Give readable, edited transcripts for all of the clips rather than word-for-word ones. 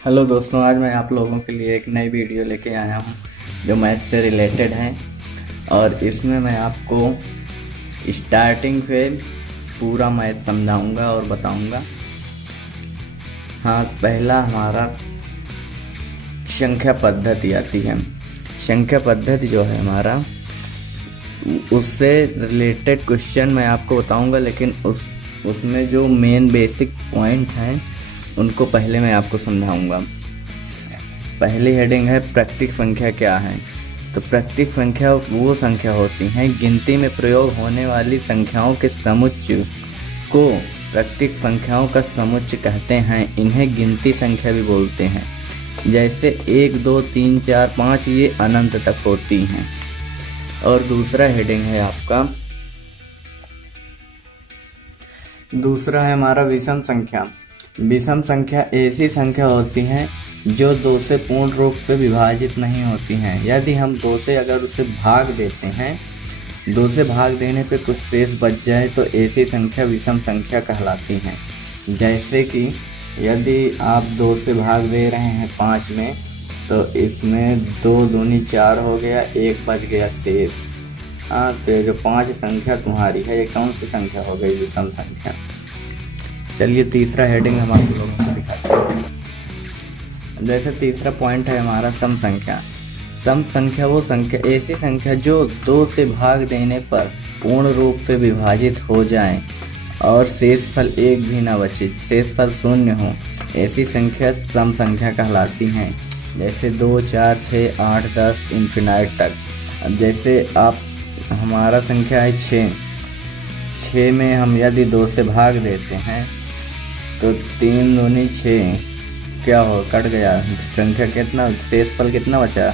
Hello दोस्तों, आज मैं आप लोगों के लिए एक नई वीडियो लेके आया हूँ जो मैथ से रिलेटेड है। और इसमें मैं आपको स्टार्टिंग से पूरा मैथ समझाऊंगा और बताऊंगा। हाँ, पहला हमारा संख्या पद्धति आती है। संख्या पद्धति जो है हमारा, उससे रिलेटेड क्वेश्चन मैं आपको बताऊंगा, लेकिन उसमें जो मेन बेसिक पॉइंट हैं उनको पहले मैं आपको समझाऊंगा। पहली हेडिंग है प्राकृतिक संख्या क्या है। तो प्राकृतिक संख्या वो संख्या होती हैं, गिनती में प्रयोग होने वाली संख्याओं के समुच्चय को प्राकृतिक संख्याओं का समुच्चय कहते हैं। इन्हें गिनती संख्या भी बोलते हैं। जैसे 1, 2, 3, 4, 5 ये अनंत तक होती हैं। और दूसरा हेडिंग है आपका, दूसरा है हमारा विषम संख्या। विषम संख्या ऐसी संख्या होती हैं जो 2 से पूर्ण रूप से विभाजित नहीं होती हैं। यदि हम 2 से अगर उसे भाग देते हैं, 2 से भाग देने पे कुछ शेष बच जाए तो ऐसी संख्या विषम संख्या कहलाती हैं। जैसे कि यदि आप 2 से भाग दे रहे हैं 5 में, तो इसमें 2 दूनी 4 हो गया, 1 बच गया शेष। हाँ, तो ये जो 5 संख्या तुम्हारी है, ये कौन सी संख्या हो गई? विषम संख्या। चलिए तीसरा हेडिंग हम आप लोगों को दिखाते हैं। जैसे तीसरा पॉइंट है हमारा सम संख्या। सम संख्या वो संख्या, ऐसी संख्या जो 2 से भाग देने पर पूर्ण रूप से विभाजित हो जाए और शेषफल 1 भी ना बचे, शेषफल 0 हो, ऐसी संख्या सम संख्या कहलाती हैं। जैसे 2, 4, 6, 8, 10 इन्फिनाइट तक। अब जैसे आप हमारा संख्या है 6 में हम यदि 2 से भाग देते हैं तो 3 दूनी 6, क्या हो, कट गया संख्या, कितना शेषफल कितना बचा?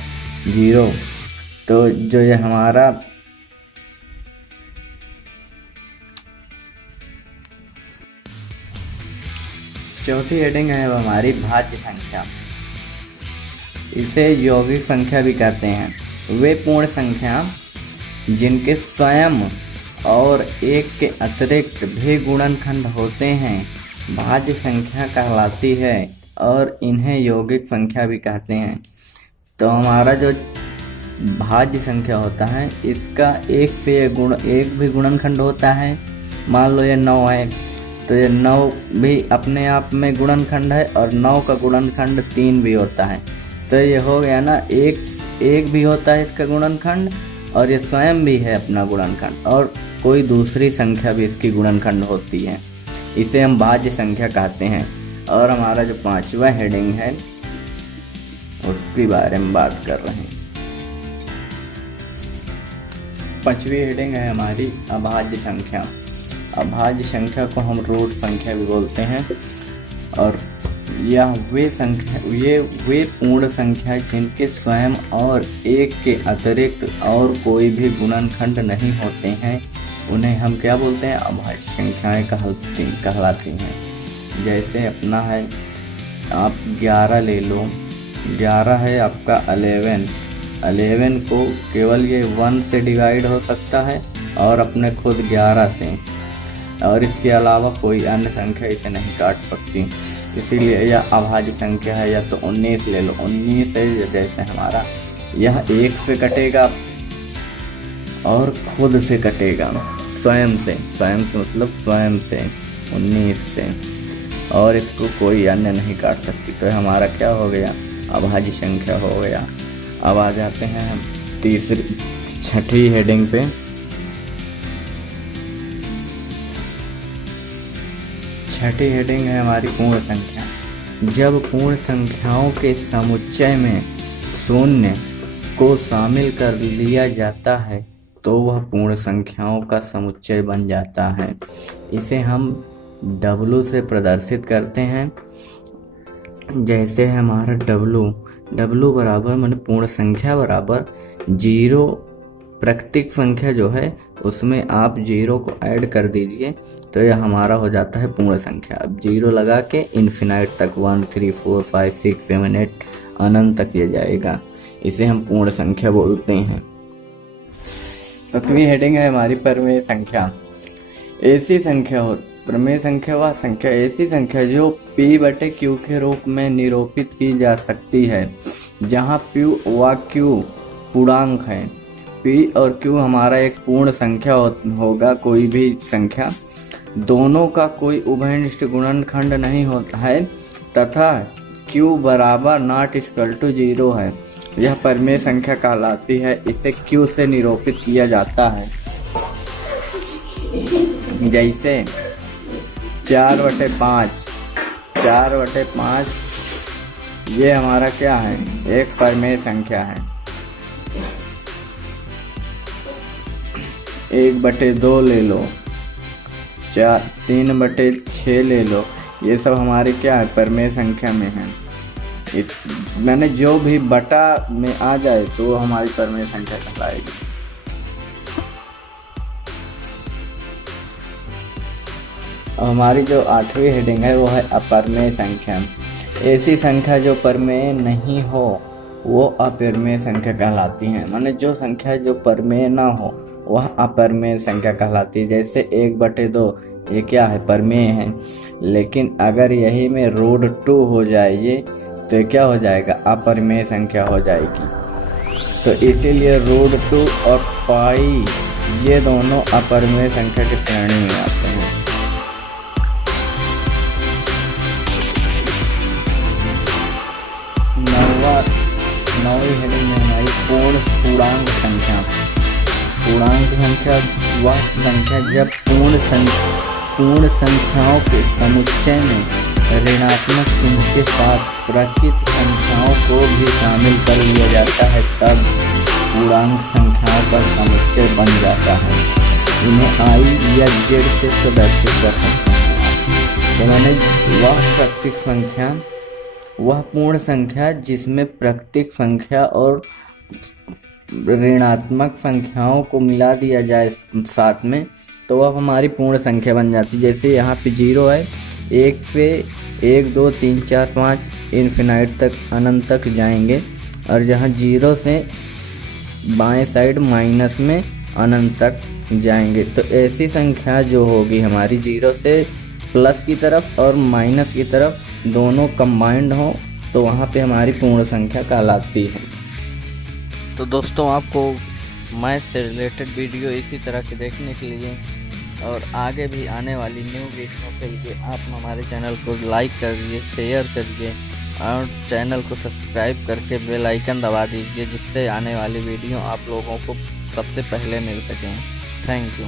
0। तो जो ये हमारा चौथी हेडिंग है वो हमारी भाज्य संख्या। इसे यौगिक संख्या भी कहते हैं। वे पूर्ण संख्या जिनके स्वयं और एक के अतिरिक्त भी गुणनखंड होते हैं भाज्य संख्या कहलाती है, और इन्हें यौगिक संख्या भी कहते हैं। तो हमारा जो भाज्य संख्या होता है, इसका एक भी गुणनखंड होता है। मान लो ये 9 है, तो ये 9 भी अपने आप में गुणनखंड है, और 9 का गुणनखंड 3 भी होता है। तो ये हो गया ना, एक भी होता है इसका गुणनखंड, और ये स्वयं भी है अपना गुणनखंड, और कोई दूसरी संख्या भी इसकी गुणनखंड होती है। इसे हम भाज्य संख्या कहते हैं। और हमारा जो 5वां हेडिंग है उसके बारे में बात कर रहे हैं। 5वीं हेडिंग है हमारी अभाज्य संख्या। अभाज्य संख्या को हम रूट संख्या भी बोलते हैं। और यह वे पूर्ण संख्या जिनके स्वयं और एक के अतिरिक्त और कोई भी गुणनखंड नहीं होते हैं, उन्हें हम क्या बोलते हैं? अभाज्य संख्याएं कहलाती हैं। जैसे अपना है, आप 11 ले लो, 11 है आपका 11 को केवल ये 1 से डिवाइड हो सकता है, और अपने खुद 11 से, और इसके अलावा कोई अन्य संख्या इसे नहीं काट सकती, इसीलिए यह अभाज्य संख्या है। या तो 19 ले लो, 19 है जैसे हमारा यह 1 से कटेगा और खुद से कटेगा, स्वयं से मतलब स्वयं से 19 से, और इसको कोई अन्य नहीं काट सकती। तो हमारा क्या हो गया? अभाज्य संख्या हो गया। अब आ जाते हैं हम छठी हेडिंग पे। छठी हेडिंग है हमारी पूर्ण संख्या। जब पूर्ण संख्याओं के समुच्चय में 0 को शामिल कर लिया जाता है तो वह पूर्ण संख्याओं का समुच्चय बन जाता है। इसे हम W से प्रदर्शित करते हैं। जैसे हमारा W बराबर माने पूर्ण संख्या बराबर 0, प्राकृतिक संख्या जो है उसमें आप 0 को ऐड कर दीजिए तो यह हमारा हो जाता है पूर्ण संख्या। अब 0 लगा के इन्फिनाइट तक 1, 3, 4, 5, 6, 7, 8 अनंत तक ये जाएगा। इसे हम पूर्ण संख्या बोलते हैं। 7वीं हेडिंग है हमारी परिमेय संख्या। ऐसी संख्या प्रमेय संख्या वह संख्या ऐसी संख्या जो p/q के रूप में निरूपित की जा सकती है, जहाँ p व q पूर्णांक है। p और q हमारा एक पूर्ण संख्या होगा, कोई भी संख्या, दोनों का कोई उभयनिष्ठ गुणनखंड नहीं होता है तथा q बराबर नॉट इक्वल टू 0 है। यह परिमेय संख्या कहलाती है। इसे q से निरूपित किया जाता है। जैसे 4/5 ये हमारा क्या है, एक परिमेय संख्या है। 1/2 ले लो, 3/6 ले लो, ये सब हमारे क्या है, परिमेय संख्या में है। मैंने जो भी बटा में आ जाए तो वो हमारी परिमेय संख्या कहलाएगी। हमारी जो 8वीं हेडिंग है वो है अपरिमेय संख्या। ऐसी संख्या जो परिमेय नहीं हो वो अपरिमेय संख्या कहलाती है। माने जो संख्या जो परिमेय ना हो वह अपरिमेय संख्या कहलाती है। जैसे 1/2 ये क्या है, परिमेय है, लेकिन अगर यही में √2 हो जाए ये तो क्या हो जाएगा, अपरिमेय संख्या हो जाएगी। तो इसीलिए √2 और पाई ये दोनों अपरिमेय संख्या की श्रेणी में आते हैं। नौवीं हेडिंग में हमारी पूर्णांक संख्या। पूर्णांक संख्या वह संख्या जब पूर्ण संख्याओं के समुच्चय में ऋणात्मक चिन्ह के साथ प्राकृत संख्याओं को भी शामिल कर लिया जाता है, तब पूर्णांक संख्याओं का समुच्चय बन जाता है। इन्हें I या Z से प्रदर्शित कर सकते हैं। तो मैंने वह पूर्ण संख्या जिसमें प्राकृतिक संख्या और ऋणात्मक संख्याओं को मिला दिया जाए साथ में, तो वह हमारी पूर्ण संख्या बन जाती है। जैसे यहाँ पे 0 है, 1 से 1 2 3 4 5 इन्फिनाइट तक, अनंत तक जाएंगे, और जहाँ 0 से बाएं साइड माइनस में अनंत तक जाएंगे। तो ऐसी संख्या जो होगी हमारी 0 से प्लस की तरफ और माइनस की तरफ दोनों कंबाइंड हो, तो वहाँ पे हमारी पूर्ण संख्या कहलाती है। तो दोस्तों, आपको मैथ से रिलेटेड वीडियो इसी तरह के देखने के लिए और आगे भी आने वाली न्यू वीडियो के लिए आप हमारे चैनल को लाइक करिए, शेयर करिए और चैनल को सब्सक्राइब करके बेल आइकन दबा दीजिए, जिससे आने वाली वीडियो आप लोगों को सबसे पहले मिल सकें। Thank you.